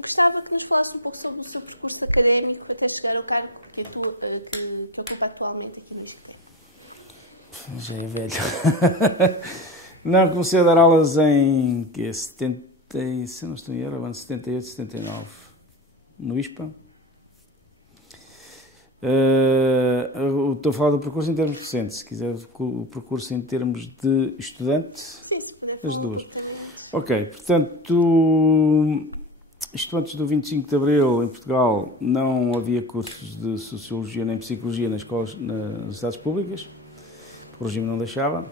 Gostava que nos falasse um pouco sobre o seu percurso académico até chegar ao cargo que ocupa atualmente aqui neste tempo. Já é velho. Não, comecei a dar aulas em 70, se não estou em erro, ano 78, 79, no ISPA. Estou a falar do percurso em termos recentes, se quiser o percurso em termos de estudante, Sim, se puder. as duas. Ok, portanto, isto antes do 25 de Abril, em Portugal, não havia cursos de Sociologia nem Psicologia nas escolas, nas universidades públicas, o regime não deixava,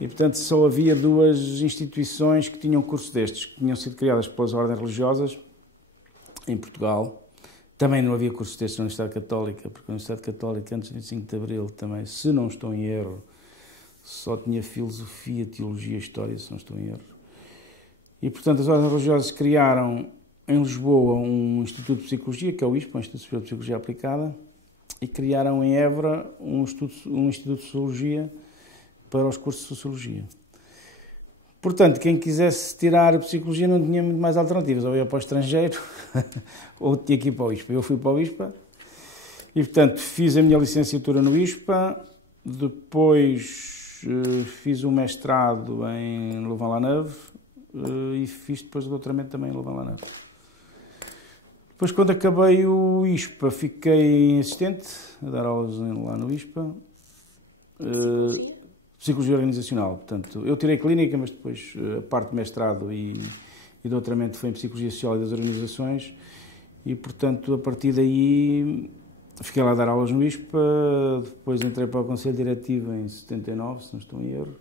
e portanto só havia duas instituições que tinham cursos destes, que tinham sido criadas pelas ordens religiosas, em Portugal. Também não havia cursos destes na Universidade Católica, porque a Universidade Católica, antes do 25 de Abril, também, se não estou em erro, só tinha Filosofia, Teologia e História, se não estou em erro. E, portanto, as ordens religiosas criaram em Lisboa um Instituto de Psicologia, que é o ISPA, um Instituto Superior de Psicologia Aplicada, e criaram em Évora um Instituto de Sociologia para os cursos de Sociologia. Portanto, quem quisesse tirar Psicologia não tinha muito mais alternativas, ou ia para o estrangeiro, ou tinha que ir para o ISPA. Eu fui para o ISPA, e, portanto, fiz a minha licenciatura no ISPA, depois fiz um mestrado em Louvain-la-Neuve, e fiz depois o doutoramento também em Louvain-la-Neuve. Depois, quando acabei o ISPA, fiquei assistente a dar aulas lá no ISPA, Psicologia Organizacional. Portanto, eu tirei clínica, mas depois a parte de mestrado e doutoramento foi em Psicologia Social e das Organizações, e, portanto, a partir daí fiquei lá a dar aulas no ISPA, depois entrei para o Conselho Diretivo em 79, se não estou em erro.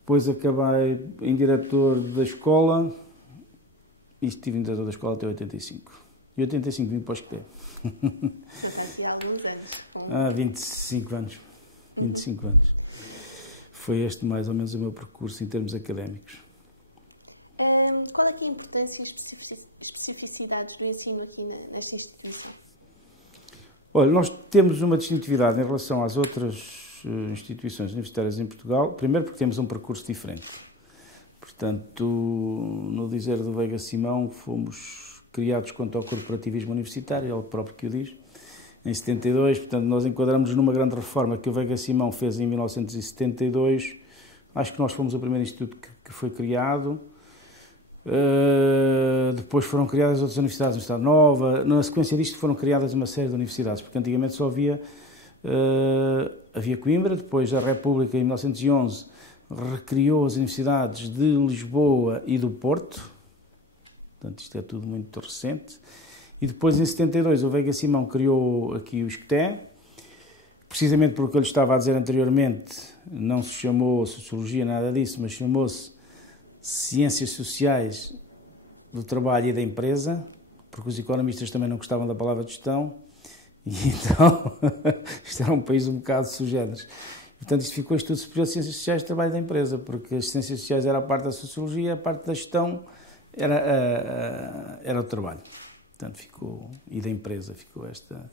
Depois acabei em diretor da escola e estive em diretor da escola até 85. E 85 vim para o Esqueté. Portanto, há alguns anos. 25 anos. 25 anos. Foi este mais ou menos o meu percurso em termos académicos. Qual é que é a importância e especificidades do ensino aqui nesta instituição? Olha, nós temos uma distintividade em relação às outras instituições universitárias em Portugal, primeiro porque temos um percurso diferente. Portanto, no dizer do Veiga Simão, fomos criados quanto ao corporativismo universitário, ele próprio que o diz, em 72, portanto, nós enquadramos numa grande reforma que o Veiga Simão fez em 1972, acho que nós fomos o primeiro instituto que foi criado. Depois foram criadas outras universidades, a Universidade Nova, na sequência disto foram criadas uma série de universidades, porque antigamente só havia Coimbra, depois a República, em 1911, recriou as universidades de Lisboa e do Porto, portanto isto é tudo muito recente, e depois em 72 o Veiga Simão criou aqui o Esqueté, precisamente porque eu lhe estava a dizer anteriormente, não se chamou Sociologia, nada disso, mas chamou-se Ciências Sociais do Trabalho e da Empresa, porque os economistas também não gostavam da palavra gestão, e então isto era um país um bocado sugéneres. Portanto, isto ficou Estudo Superior de Ciências Sociais do Trabalho e da Empresa, porque as Ciências Sociais era a parte da Sociologia, a parte da gestão era o trabalho. Portanto, ficou, e da empresa ficou esta.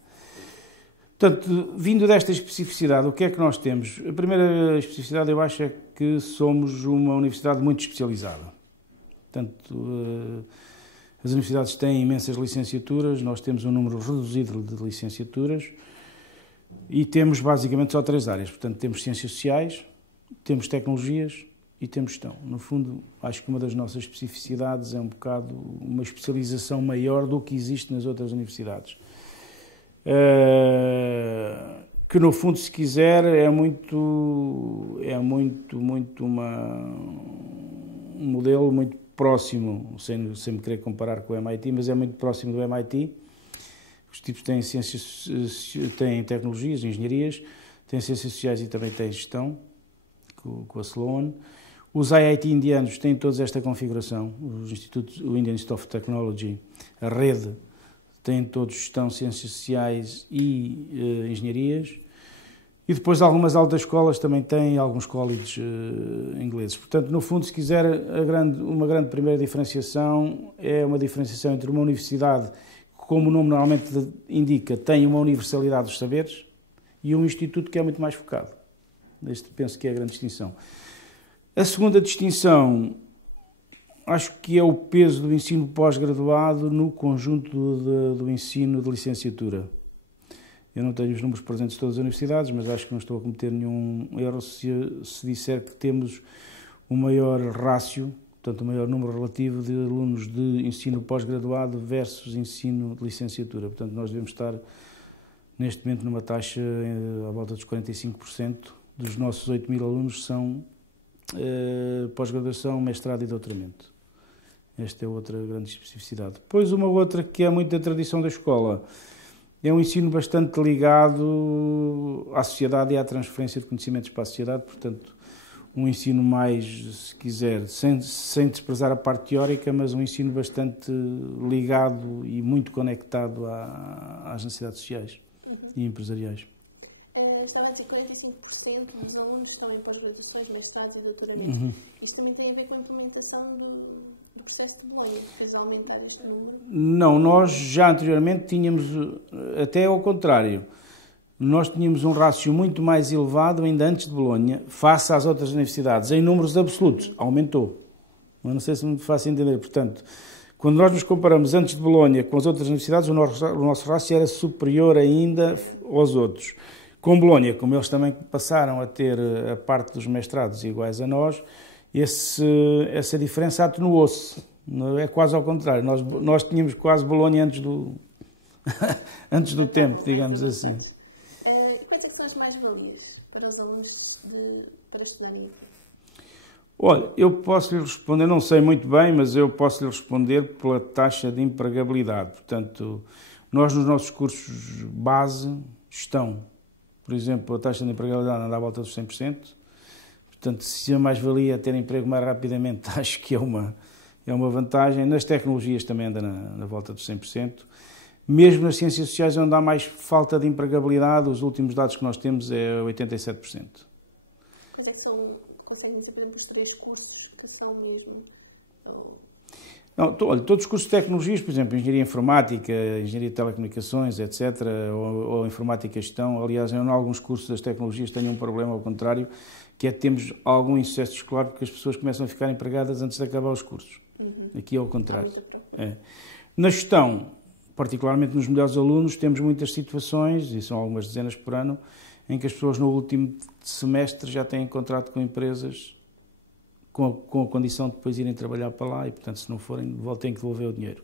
Portanto, vindo desta especificidade, o que é que nós temos? A primeira especificidade, eu acho, é que somos uma universidade muito especializada. Portanto, as universidades têm imensas licenciaturas, nós temos um número reduzido de licenciaturas e temos basicamente só 3 áreas. Portanto, temos Ciências Sociais, temos Tecnologias e temos Gestão. No fundo, acho que uma das nossas especificidades é um bocado uma especialização maior do que existe nas outras universidades. Que no fundo, se quiser, é muito um modelo muito próximo, sem me querer comparar com o MIT, mas é muito próximo do MIT. Os tipos têm têm tecnologias, engenharias, têm ciências sociais e também têm gestão, com a Sloan. Os IIT indianos têm toda esta configuração, os institutos, o Indian Institute of Technology, a rede, têm todos gestão, ciências sociais e engenharias. E depois algumas altas escolas também têm, alguns colleges ingleses. Portanto, no fundo, se quiser, uma grande primeira diferenciação é uma diferenciação entre uma universidade, que, como o nome normalmente indica, tem uma universalidade dos saberes, e um instituto que é muito mais focado. Penso que é a grande distinção. A segunda distinção acho que é o peso do ensino pós-graduado no conjunto do ensino de licenciatura. Eu não tenho os números presentes de todas as universidades, mas acho que não estou a cometer nenhum erro se disser que temos o maior rácio, portanto, o maior número relativo de alunos de ensino pós-graduado versus ensino de licenciatura. Portanto, nós devemos estar, neste momento, numa taxa à volta dos 45% dos nossos 8.000 alunos são pós-graduação, mestrado e doutoramento. Esta é outra grande especificidade. Depois, uma outra que é muito da tradição da escola, é um ensino bastante ligado à sociedade e à transferência de conhecimentos para a sociedade, portanto, um ensino mais, se quiser, sem desprezar a parte teórica, mas um ensino bastante ligado e muito conectado às necessidades sociais e empresariais. Estava a dizer que 45% dos alunos estão em pós-graduações, mestrados e doutoramentos. Isto também tem a ver com a implementação do processo de Bolonha, que fez aumentar este número? Não, nós já anteriormente tínhamos, até ao contrário, nós tínhamos um rácio muito mais elevado ainda antes de Bolonha, face às outras universidades, em números absolutos, aumentou. Eu não sei se me faço entender, portanto, quando nós nos comparamos antes de Bolonha com as outras universidades, o nosso rácio era superior ainda aos outros. Com Bolonha, como eles também passaram a ter a parte dos mestrados iguais a nós, essa diferença atenuou-se. É quase ao contrário. Nós tínhamos quase Bolonha antes do tempo, digamos assim. Quais são as mais-valias para os alunos para estudarem aqui? Olha, eu posso lhe responder, não sei muito bem, mas eu posso lhe responder pela taxa de empregabilidade. Portanto, nós nos nossos cursos base estão, por exemplo, a taxa de empregabilidade anda à volta dos 100%. Portanto, se a mais-valia é ter emprego mais rapidamente, acho que é uma vantagem. Nas tecnologias também anda na volta dos 100%. Mesmo nas ciências sociais, onde há mais falta de empregabilidade, os últimos dados que nós temos é 87%. Quais é que são, conseguem dizer, por exemplo, os 3 cursos que são mesmo? Não, olha, todos os cursos de tecnologias, por exemplo, engenharia informática, engenharia de telecomunicações, etc., ou informática e gestão. Aliás, em alguns cursos das tecnologias tenho um problema ao contrário, que é que temos algum insucesso escolar porque as pessoas começam a ficar empregadas antes de acabar os cursos. Aqui é ao contrário. Na gestão, particularmente nos melhores alunos, temos muitas situações, e são algumas dezenas por ano, em que as pessoas no último semestre já têm contrato com empresas com a condição de depois irem trabalhar para lá e, portanto, se não forem, têm que devolver o dinheiro.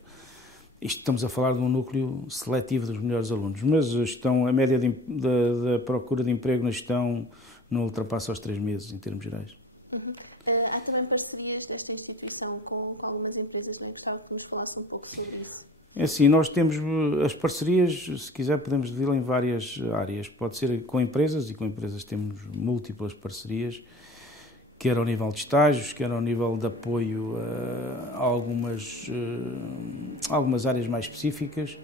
Isto estamos a falar de um núcleo seletivo dos melhores alunos, mas a média da procura de emprego na gestão não ultrapassa os 3 meses, em termos gerais. Há também parcerias desta instituição com algumas empresas, não é? Gostava que nos falasse um pouco sobre isso. É assim, nós temos as parcerias, se quiser podemos dividi-las em várias áreas. Pode ser com empresas, e com empresas temos múltiplas parcerias, quer ao nível de estágios, quer ao nível de apoio a algumas áreas mais específicas.